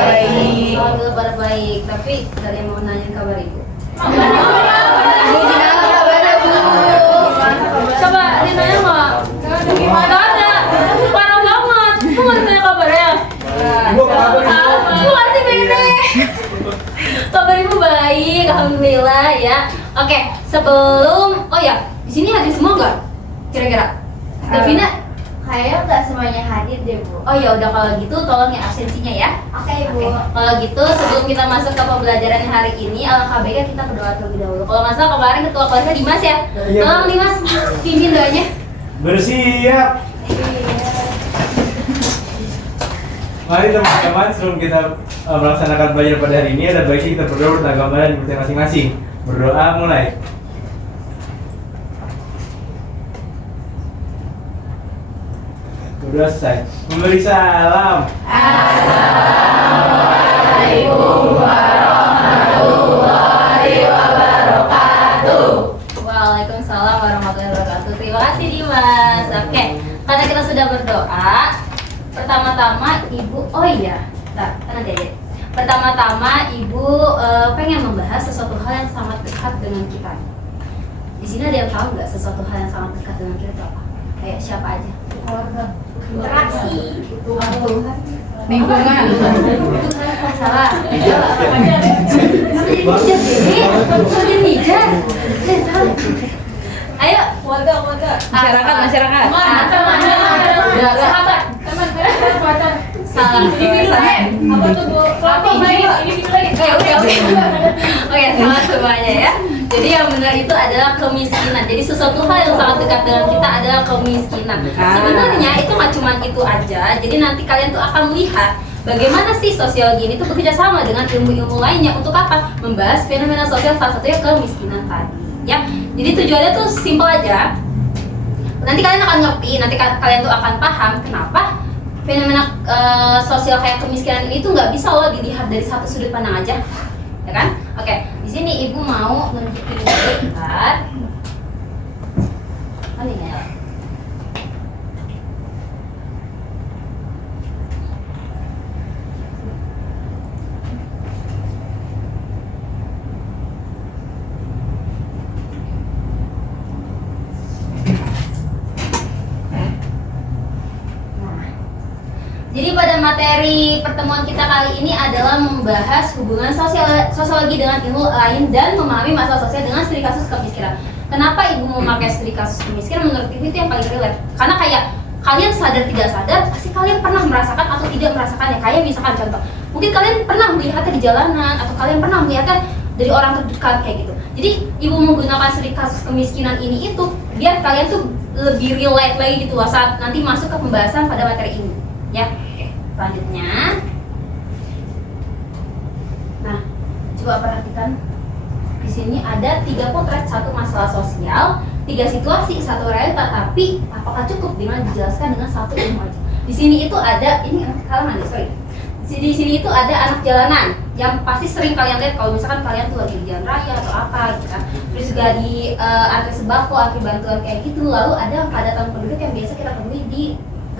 Baik. Kabar baik, tapi kalian mau nanya kabar ibu? Coba ditanya nggak? Gimana? Parah banget. Lu nggak ditanya kabarnya? Ibu apa kabar ibu? Lu masih bete. Kabar ibu baik, alhamdulillah ya. Oke, sebelum di sini hadir semua nggak? Kira-kira? Davina? Kayaknya nggak semuanya hadir deh Bu. Oh ya udah kalau gitu tolong ya absensinya ya. Oke Bu. Kalau gitu sebelum kita masuk ke pembelajaran hari ini, alangkah baiknya kita berdoa terlebih dahulu. Kalau nggak salah kemarin ketua kelasnya Dimas ya. Iya. Tolong Dimas pimpin doanya. Bersiap. Mari teman-teman, sebelum kita melaksanakan belajar pada hari ini, ada baiknya kita berdoa tentang gambaran kita masing-masing. Berdoa mulai. Berdoa selesai. Memberi salam. Assalamualaikum warahmatullahi wabarakatuh. Waalaikumsalam warahmatullahi wabarakatuh. Terima kasih Dimas. Oke, karena kita sudah berdoa, pertama-tama Ibu, nanti aja. Pertama-tama Ibu pengen membahas sesuatu hal yang sangat dekat dengan kita. Di sini ada yang tahu nggak sesuatu hal yang sangat dekat dengan kita itu apa? Kayak siapa aja? Keluarga. Interaksi. Lingkungan. Salah. Ayo, Masyarakat. salah. Oke, salah semuanya ya. Jadi yang benar itu adalah kemiskinan. Jadi sesuatu hal yang sangat dekat dengan kita adalah kemiskinan. Sebenarnya itu nggak cuma itu aja. Jadi nanti kalian tuh akan melihat bagaimana sih sosiologi ini tuh bekerja sama dengan ilmu-ilmu lainnya untuk apa? Membahas fenomena sosial, salah satunya kemiskinan tadi. Ya, jadi tujuannya tuh simpel aja. Nanti kalian akan ngerti, nanti kalian tuh akan paham kenapa fenomena sosial kayak kemiskinan ini tuh nggak bisa loh dilihat dari satu sudut pandang aja, ya kan? Oke, di sini ibu mau nunjukin bentar. Ini ya. Jadi pada materi pertemuan kita kali ini adalah membahas hubungan sosiologi dengan ilmu lain dan memahami masalah sosial dengan studi kasus kemiskinan. Kenapa ibu memakai studi kasus kemiskinan? Menurut ibu itu yang paling relate. Karena kayak kalian sadar tidak sadar, pasti kalian pernah merasakan atau tidak merasakannya. Kayak misalkan contoh, mungkin kalian pernah melihatnya di jalanan atau kalian pernah melihatnya dari orang terdekat kayak gitu. Jadi ibu menggunakan studi kasus kemiskinan ini itu biar kalian tuh lebih relate lagi gitu loh saat nanti masuk ke pembahasan pada materi ini. Ya, oke. Selanjutnya, nah, coba perhatikan di sini ada 3 potret, 1 masalah sosial, 3 situasi, 1 realita. Tapi apakah cukup dengan dijelaskan dengan 1 ilmu aja? Di sini itu ada ini halaman nih, sorry. Di sini itu ada anak jalanan yang pasti sering kalian lihat kalau misalkan kalian tuh lagi di jalan raya atau apa gitu kan. Terus juga di antri sembako, antri bantuan kayak gitu. Lalu ada kepadatan penduduk yang biasa kita temui di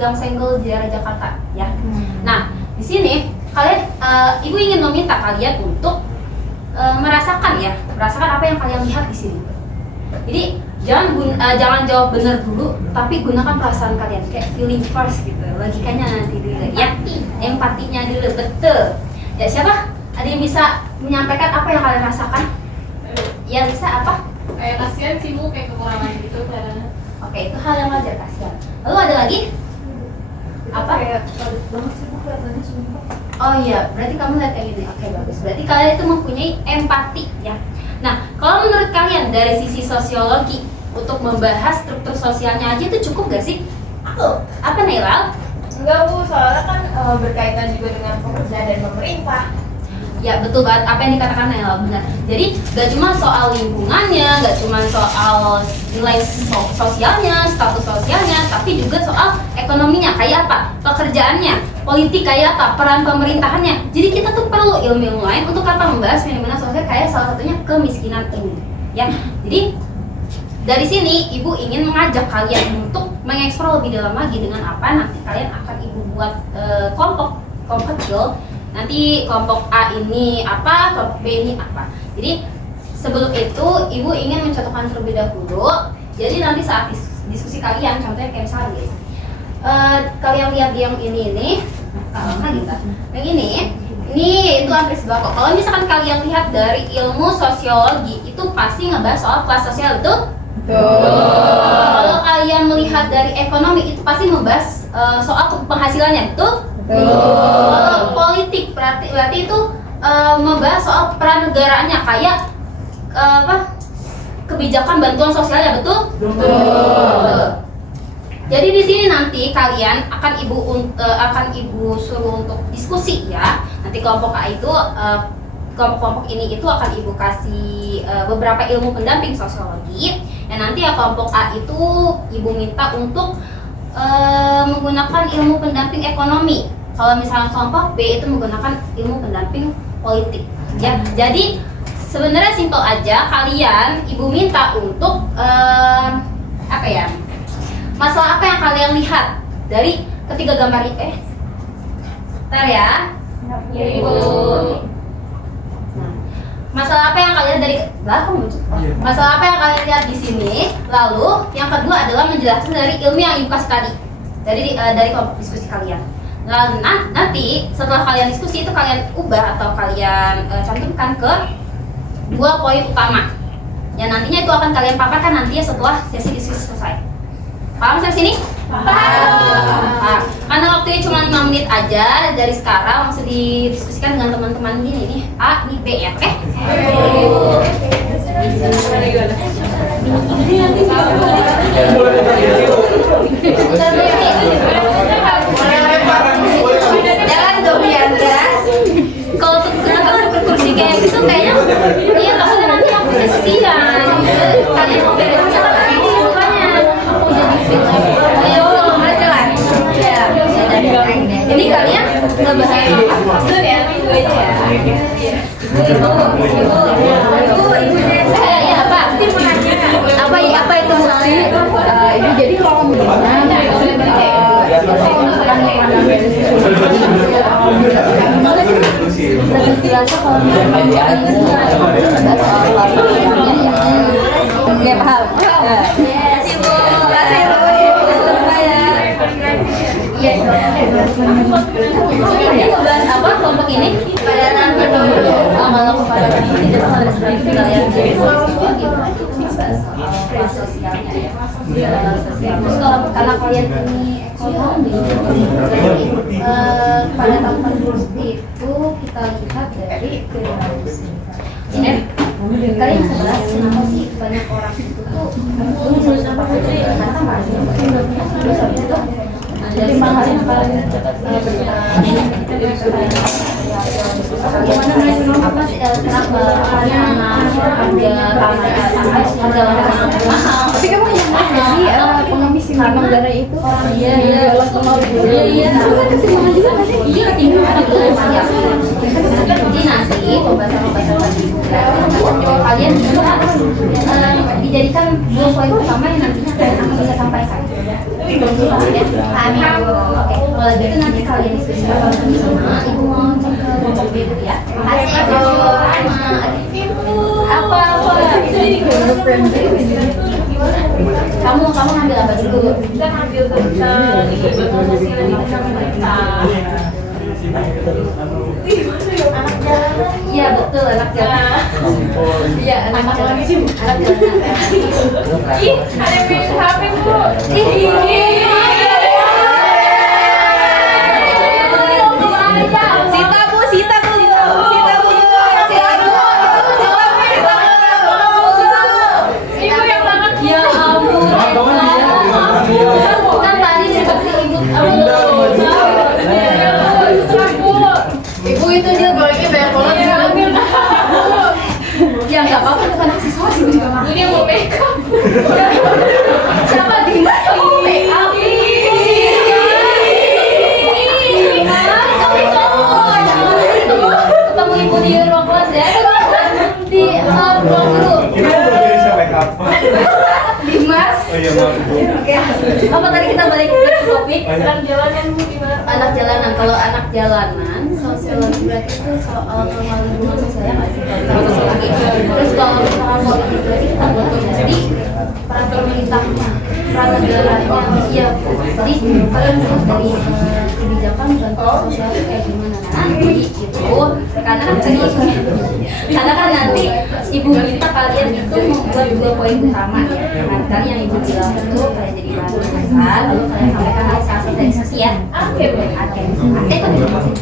Gang Senggol di daerah Jakarta ya. Nah, di sini kalian ibu ingin meminta kalian untuk merasakan apa yang kalian lihat di sini. Jadi jangan jawab benar dulu, tapi gunakan perasaan kalian kayak feeling first gitu. Logikanya nanti dulu ya. Empatinya dulu, betul. Ya siapa? Ada yang bisa menyampaikan apa yang kalian rasakan? Ya bisa apa? Kayak kasihan sih Bu, kayak kekurangan gitu kadang. Oke, itu hal yang wajar, kasihan. Lalu ada lagi? Apa? Kayak padat banget sih Bu, kelihatannya sumpah. Oh iya, berarti kamu lihat kayak gini. Oke, bagus. Berarti kalian itu mempunyai empati ya. Nah, kalau menurut kalian dari sisi sosiologi untuk membahas struktur sosialnya aja itu cukup gak sih? Apa nih, Lal? Enggak Bu, soalnya kan berkaitan juga dengan pekerjaan dan pemerintah. Ya betul banget apa yang dikatakan Nela, benar. Jadi gak cuma soal lingkungannya, gak cuma soal nilai sosialnya, status sosialnya, tapi juga soal ekonominya kayak apa, pekerjaannya, politik kayak apa, peran pemerintahannya. Jadi kita tuh perlu ilmu-ilmu lain untuk apa membahas fenomena sosial kayak salah satunya kemiskinan ini. Ya, jadi dari sini ibu ingin mengajak kalian untuk mengeksplor lebih dalam lagi dengan apa nanti kalian akan ibu buat kelompok kelompok kecil. Nanti kelompok A ini apa, kelompok B ini apa. Jadi sebelum itu ibu ingin mencontohkan terlebih dahulu. Jadi nanti saat diskusi kalian, contohnya kayak misalnya gini, kalian lihat yang ini nih, kalau gitu, yang ini itu hampir sebako. Kalau misalkan kalian lihat dari ilmu sosiologi itu pasti ngebahas soal kelas sosial, betul? Kalau kalian melihat dari ekonomi itu pasti membahas soal penghasilannya, betul? Kalau politik berarti itu membahas soal peran negaranya kayak kebijakan bantuan sosialnya, betul? Betul. Jadi di sini nanti kalian akan ibu suruh untuk diskusi ya. Nanti kelompok A itu kelompok ini itu akan ibu kasih beberapa ilmu pendamping sosiologi. Nanti ya kelompok A itu ibu minta untuk menggunakan ilmu pendamping ekonomi. Kalau misalnya kelompok B itu menggunakan ilmu pendamping politik. Ya, jadi sebenarnya simpel aja. Kalian ibu minta untuk apa ya? Masalah apa yang kalian lihat dari ketiga gambar itu? Bentar ya. Ya, Ibu. Nah, masalah apa yang kalian dari masalah apa yang kalian lihat di sini? Lalu yang kedua adalah menjelaskan dari ilmu yang ibu kasih tadi dari kelompok diskusi kalian. Lalu nanti setelah kalian diskusi itu kalian ubah atau kalian cantumkan ke 2 poin utama. Ya nantinya itu akan kalian paparkan nantinya setelah sesi diskusi selesai. Paham sampai sini? Paham. Karena waktunya cuma 5 menit aja dari sekarang langsung didiskusikan dengan teman-teman ini A, ini B ya, oke? Jangan dong ya. Kalau tuker kursi kayak gitu kayaknya iya takutnya nanti aku kesian. Kalian mau beres sama nanti sukanya. Aku jadi fit. Ayo ngomong aja lah. Ya, ini kalian ngebahas apa? Ya, ibu aja ya. Ibu apa? Apa itu sih? Ibu jadi kalau Oke, paham. Ini ngebahas apa kelompok ini? Kalau kepadatan ini tidak harus wilayah jadi kelas sosialnya ya. Terus kalau karena kalian ini ekonomi, jadi pada tahun itu kita lihat dari kalian bisa bahas kenapa sih banyak orang itu tuh lulus apa terus habis itu dari mahal yang paling apa sih kenapa harga mahal? Tapi kamu yang mana sih pengemis yang memang darah itu? Iya. Iya, tinggal jadi nanti pembahasan tadi kalian bisa dijadikan 2 poin utama yang nantinya kalian akan bisa sampaikan. Amin. Oke, kalau gitu nanti kalian diskusi sama ibu mau cek ke kelompok B dulu ya. Apa? Kamu ngambil apa dulu? Kita ngambil tentang ilmu sosial di pemerintah. Anak jalanan. Iya betul, anak jalanan. Iya, anak jalanan. Anak jalanan. Ih, ada yang main HP, Bu. Ibu yang banget. Ya ampun. Kan tadi dikasih ibu Ibu itu dia gorengnya banyak banget ya. ya nggak apa-apa itu kan aksesoris ibu juga mau. Ini yang mau make up. Siapa Dimas yang mau make up? Ketemu ibu di ruang kelas ya. Di ruang guru. Kita udah bisa make up. Dimas. Oh iya maaf. Oke. Apa tadi kita balik ke topik? Anak jalanan, Bu, gimana? Anak jalanan, kalau anak jalanan sosiologi berarti itu soal pengelolaan lingkungan sosialnya nggak sih? Kalau sosiologi. Terus kalau misalnya politik berarti kita jadi peran pemerintahnya, peran negaranya, iya. Jadi kalian lihat dari kebijakan bantuan sosial itu kayak gimana? Nah, jadi itu karena kan nanti ibu minta kalian itu membuat 2 poin utama ya. Nah, tadi yang ibu bilang itu kayak jadi bahan dasar, lalu kalian sampaikan hasil dari sesi ya. Oke,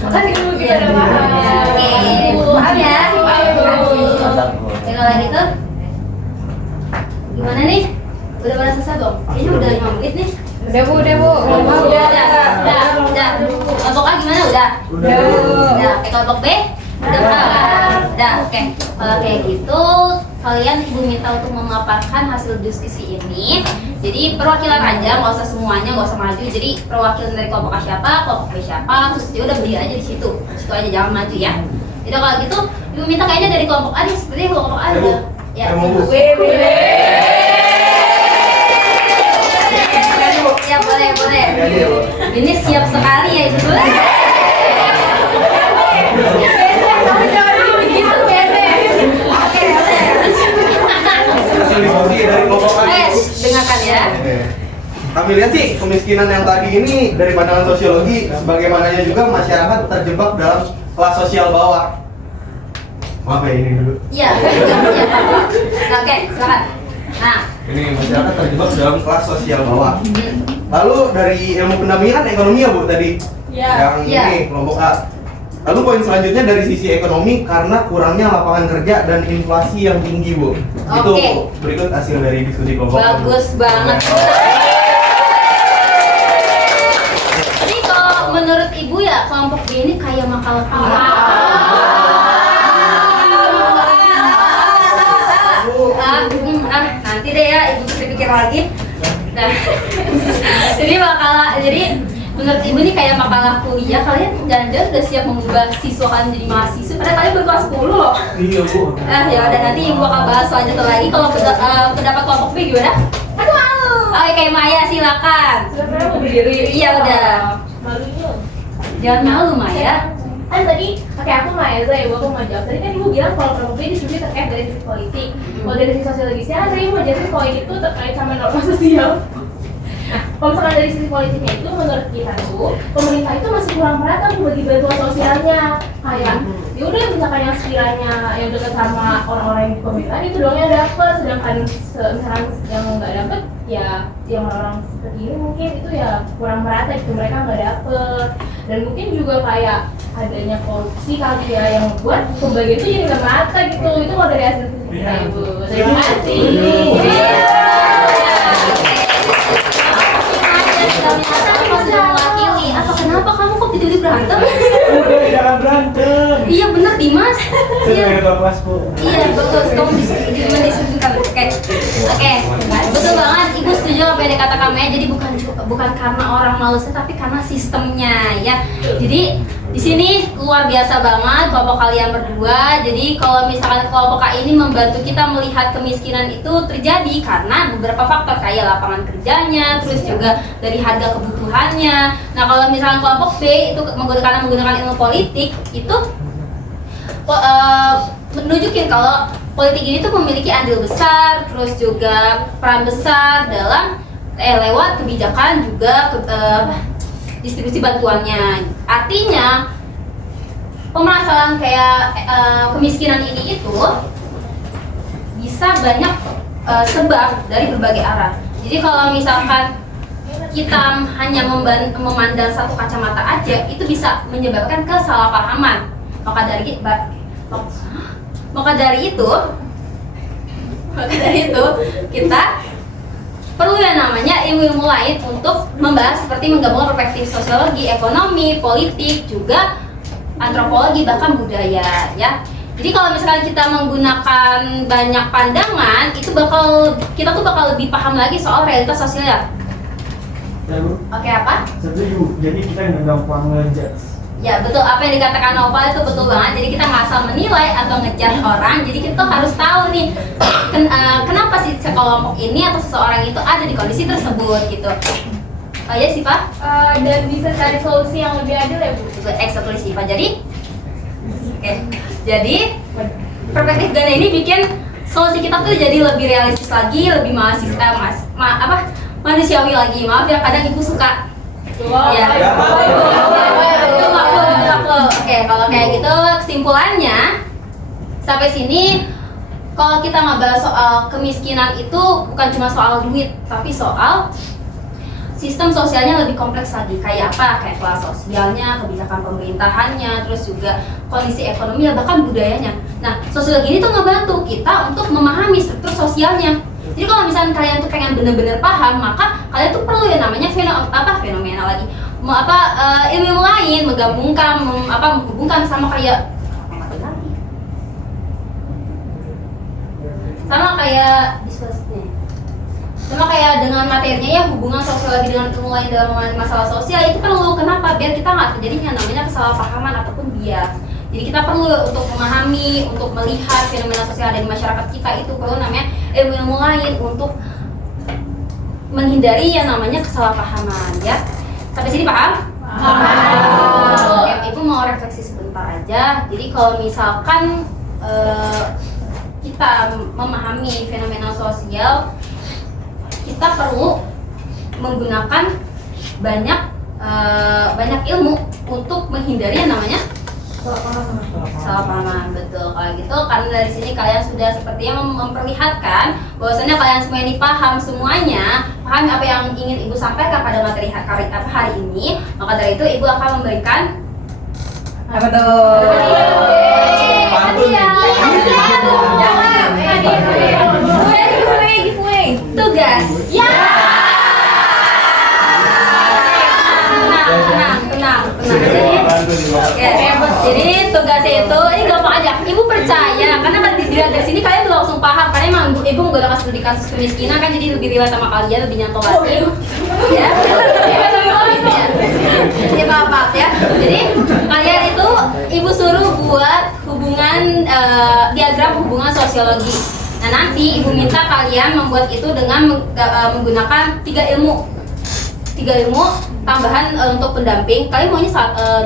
kan itu kita udah paham. Oke, paham ya? Tinggal lagi tuh. Gimana nih? Udah pada selesai belum? Kayaknya udah 5 menit nih. Udah bu. Udah. Kelompok A gimana? Udah. Oke, kelompok B? Udah. Oke. Kalau kayak gitu, kalian ibu minta untuk memaparkan hasil diskusi ini. Jadi perwakilan aja, nggak usah semuanya, nggak usah maju. Jadi perwakilan dari kelompok A siapa, kelompok B siapa, terus dia udah berdiri aja di situ. Situ aja, jangan maju ya. Jadi kalau gitu, ibu minta kayaknya dari kelompok A nih, seperti kelompok A udah. Ya. Ya boleh. Ini siap sekali ya ibu. Hasil diskusi dari kelompok A. Dengarkan ya. Kami lihat sih kemiskinan yang tadi ini dari pandangan sosiologi, sebagaimananya juga masyarakat terjebak dalam kelas sosial bawah. Maaf ya ini dulu. Iya. Oke, silakan. Nah, Ini masyarakat terjebak dalam kelas sosial bawah. Lalu dari ilmu pendampingan ekonomi ya Bu tadi. Yang ini kelompok A. Lalu poin selanjutnya dari sisi ekonomi karena kurangnya lapangan kerja dan inflasi yang tinggi Bu. Itu berikut hasil dari diskusi kelompok A. bagus banget. Jadi kalau menurut ibu ya kelompok B ini kayak makalah nanti deh ya ibu pikir lagi. Nah, jadi menurut ibu ini kayak makalah kuliah. Kalian jangan-jangan udah siap mengubah siswa kalian jadi mahasiswa padahal kalian baru kelas 10 loh. Iya Bu. Ya udah, nanti ibu akan bahas selanjutnya lagi. Kalau pendapat kelompok B gimana? Aduh malu. Oke, kayak Maya silakan. Iya udah. Malunya. Jangan malu Maya. Kan tadi aku Maeza ya, aku mau jawab. Tadi kan ibu bilang kalau kelompok B diskusi terkait dari sisi politik. Kalau dari sisi sosiologisnya kan tadi mau jelasin kalau ini tuh terkait sama norma sosial. Nah, kalau misalkan dari sisi politiknya itu menurut kita tuh pemerintah itu masih kurang merata nih bagi bantuan sosialnya. Kayak ya udah misalkan yang sekiranya yang dekat sama orang-orang yang di pemerintahan itu doang yang dapat, sedangkan misalkan yang nggak dapat ya yang orang-orang seperti ini mungkin itu ya kurang merata gitu, mereka nggak dapet. Dan mungkin juga kayak adanya korupsi kali ya yang membuat pembagian itu jadi nggak merata gitu. Itu kalau dari hasil kita ibu. Terima kasih. Mewakili. Apa kenapa kamu kok tiba-tiba berantem? Udah, jangan berantem. Iya bener Dimas. Saya ketua kelas Bu. Iya betul. Kamu mendiskusikan. Oke. Betul banget. Ibu setuju apa yang dikatakan Maya. Jadi bukan karena orang malusnya, tapi karena sistemnya ya. Jadi di sini luar biasa banget kelompok kalian berdua. Jadi kalau misalkan kelompok A ini membantu kita melihat kemiskinan itu terjadi karena beberapa faktor kayak lapangan kerjanya, terus juga dari harga kebutuhannya. Nah kalau misalkan kelompok B itu menggunakan ilmu politik itu menunjukin kalau politik ini tuh memiliki andil besar, terus juga peran besar dalam lewat kebijakan juga distribusi bantuannya. Artinya permasalahan kayak kemiskinan ini itu bisa banyak sebab dari berbagai arah. Jadi kalau misalkan kita hanya memandang satu kacamata aja, itu bisa menyebabkan kesalahpahaman. Maka dari itu kita perlu yang namanya ilmu-ilmu lain untuk membahas seperti menggabungkan perspektif sosiologi, ekonomi, politik, juga antropologi, bahkan budaya ya. Jadi kalau misalkan kita menggunakan banyak pandangan, itu kita tuh bakal lebih paham lagi soal realitas sosial. Ya Bu. Oke, apa? Setuju. Jadi kita nggak gampang ngejudge. Ya betul, apa yang dikatakan Nova itu betul banget. Jadi kita nggak asal menilai atau ngejudge orang. Jadi kita harus tahu nih kenapa sih sekelompok ini atau seseorang itu ada di kondisi tersebut gitu. Ya Siva. Dan bisa cari solusi yang lebih adil ya Bu. Exactly Siva. Jadi, oke. Jadi perspektif ganda ini bikin solusi kita tuh jadi lebih realistis lagi, lebih manusiawi lagi. Maaf ya, kadang ibu suka. Ya. Itu makhluk. Oke, kalau kayak gitu kesimpulannya sampai sini. Kalau kita ngebahas soal kemiskinan itu bukan cuma soal duit, tapi soal sistem sosialnya lebih kompleks lagi. Kayak apa? Kayak kelas sosialnya, kebijakan pemerintahannya, terus juga kondisi ekonomi, bahkan budayanya. Nah, sosiologi ini tuh ngebantu kita untuk memahami struktur sosialnya. Jadi kalau misalnya kalian tuh pengen bener-bener paham, maka kalian tuh perlu yang namanya fenomena lagi, ilmu lain, menghubungkan sama kayak dengan materinya ya, hubungan sosiologi dengan ilmu lain dalam masalah sosial itu perlu. Kenapa? Biar kita nggak terjadi yang namanya kesalahpahaman ataupun bias. Jadi kita perlu untuk memahami, untuk melihat fenomena sosial dari masyarakat kita itu perlu namanya ilmu lain untuk menghindari yang namanya kesalahpahaman ya. Sampai sini paham? Paham. Ibu mau refleksi sebentar aja. Jadi kalau misalkan kita memahami fenomena sosial, kita perlu menggunakan banyak ilmu untuk menghindari yang namanya kesalahpahaman. Betul. Kalau gitu, karena dari sini kalian sudah sepertinya memperlihatkan bahwasannya kalian semua ini paham semuanya, paham apa yang ingin ibu sampaikan pada materi hari ini. Maka dari itu ibu akan memberikan Apa tuh? tugas. Ya. Tenang. Jadi tugasnya itu ini gampang aja. Ibu percaya karena dilihat dari sini kalian langsung paham karena emang ibu menggunakan studi kasus kemiskinan kan, jadi lebih relate sama kalian, lebih nyantol lagi. Ya. Jadi maaf ya. Jadi kalian itu ibu suruh buat hubungan diagram hubungan sosiologi. Nah nanti ibu minta kalian membuat itu dengan menggunakan 3 ilmu tambahan untuk pendamping. Kalian maunya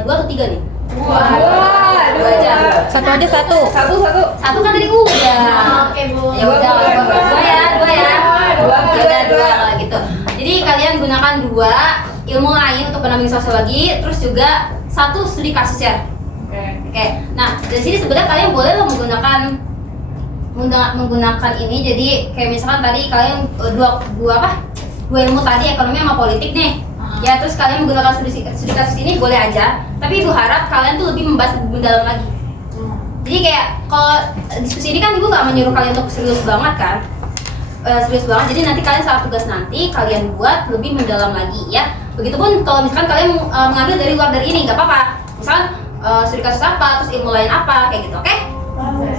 2 atau 3 nih? Wah, 2 aja. Satu aja satu. Satu kan tadi udah. Oke Bu. Ya udah, 2 ya. 2 kalau gitu. Jadi kalian gunakan 2 ilmu lain untuk pendamping sosiologi, terus juga 1 studi kasus ya. Oke. Nah dari sini sebenarnya kalian boleh loh menggunakan ini. Jadi kayak misalkan tadi kalian dua ilmu tadi, ekonomi sama politik nih. Ya terus kalian menggunakan studi kasus ini boleh aja. Tapi ibu harap kalian tuh lebih membahas lebih mendalam lagi. Jadi kayak kalau diskusi ini kan ibu nggak menyuruh kalian untuk serius banget kan. Serius banget. Jadi nanti kalian saat tugas nanti kalian buat lebih mendalam lagi ya. Begitupun kalau misalkan kalian mengambil dari luar dari ini nggak apa-apa. Misalkan studi kasus apa, terus ilmu lain apa kayak gitu, oke?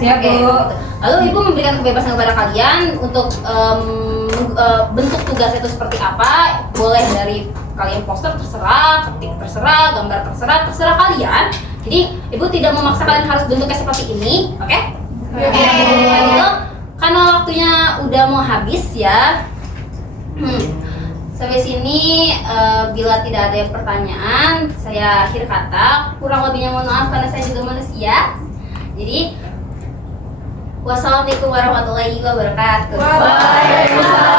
Siap, Bu. Lalu ibu memberikan kebebasan kepada kalian untuk bentuk tugas itu seperti apa. Boleh dari kalian poster terserah, ketik terserah, gambar terserah kalian. Jadi ibu tidak memaksa kalian harus bentuknya seperti ini, oke? Gitu. Karena waktunya udah mau habis ya. Sampai sini bila tidak ada pertanyaan, saya akhir kata. Kurang lebihnya mohon maaf karena saya juga manusia. Jadi wassalamualaikum warahmatullahi wabarakatuh. Waalaikumsalam.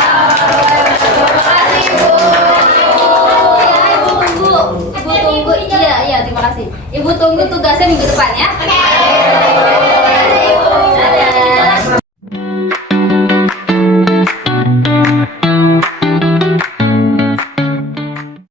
Terima kasih Bu. Ibu tunggu. Iya, terima kasih. Ibu tunggu tugasnya minggu depan ya.